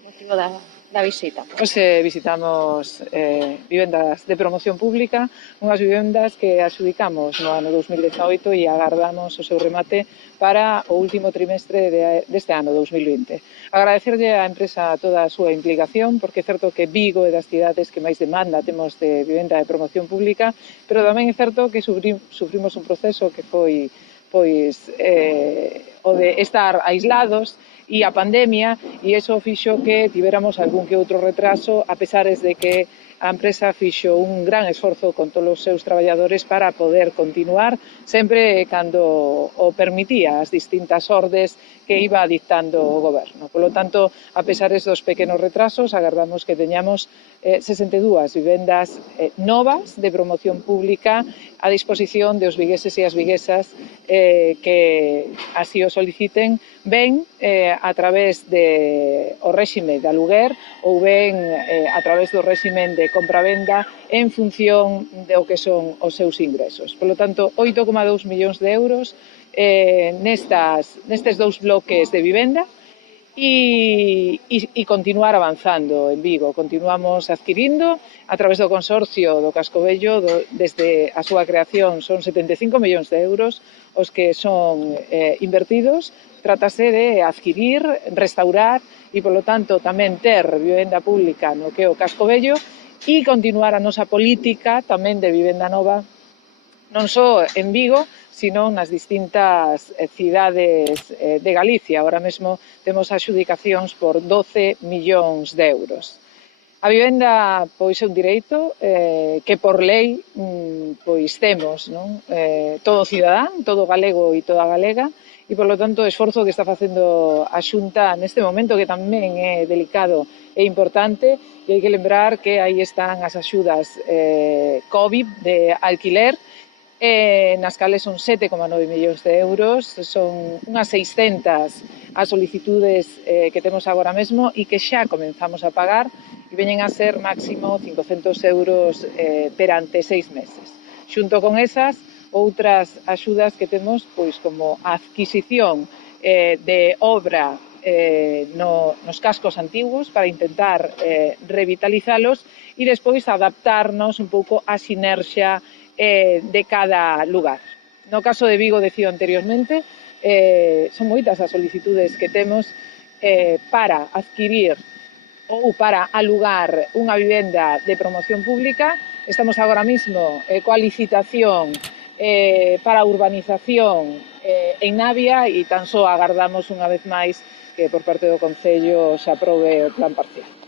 Motivo da visita. Hoxe visitamos vivendas de promoción pública, unhas vivendas que adxudicamos no ano 2018 e agardamos o seu remate para o último trimestre deste ano 2020. Agradecerlle á empresa toda a súa implicación, porque é certo que Vigo é das cidades que máis demanda temos de vivenda de promoción pública, pero tamén é certo que sufrimos un proceso que foi o de estar aislados e a pandemia, e iso fixo que tiveramos algún que outro retraso, a pesares de que a empresa fixo un gran esforzo con todos os seus traballadores para poder continuar, sempre cando o permitía as distintas ordes que iba dictando o goberno. Por lo tanto, a pesares dos pequenos retrasos, agardamos que teñamos 62 vivendas novas de promoción pública a disposición dos vigueses e as viguesas que así o soliciten, ben a través do réxime de aluguer ou ben a través do réxime de compra-venda en función do que son os seus ingresos. Por lo tanto, 8,2 millóns de euros nestes dous bloques de vivenda e continuar avanzando en Vigo. Continuamos adquirindo a través do consorcio do Casco Vello, desde a súa creación son 75 millóns de euros os que son invertidos. Trátase de adquirir, restaurar e, polo tanto, tamén ter vivenda pública no que é o Casco Vello e continuar a nosa política tamén de vivenda nova, non só en Vigo, sino nas distintas cidades de Galicia. Ahora mesmo temos adxudicacións por 12 millóns de euros. A vivenda pois é un direito que por lei pois temos, non? Todo cidadán, todo galego e toda galega, e polo tanto o esforzo que está facendo a Xunta neste momento, que tamén é delicado e importante, e hai que lembrar que aí están as axudas COVID de alquiler, nas cales son 7,9 millóns de euros, son unhas 600 as solicitudes que temos agora mesmo e que xa comenzamos a pagar e veñen a ser máximo 500 euros perante 6 meses. Xunto con esas, outras axudas que temos, pois como a adquisición de obra nos cascos antigos para intentar revitalizalos e despois adaptarnos un pouco á sinerxia de cada lugar. No caso de Vigo, decía anteriormente, son moitas as solicitudes que temos para adquirir ou para alugar unha vivenda de promoción pública. Estamos agora mesmo coa licitación para a urbanización en Navia e tan só agardamos unha vez máis que por parte do Concello se aprobe o plan parcial.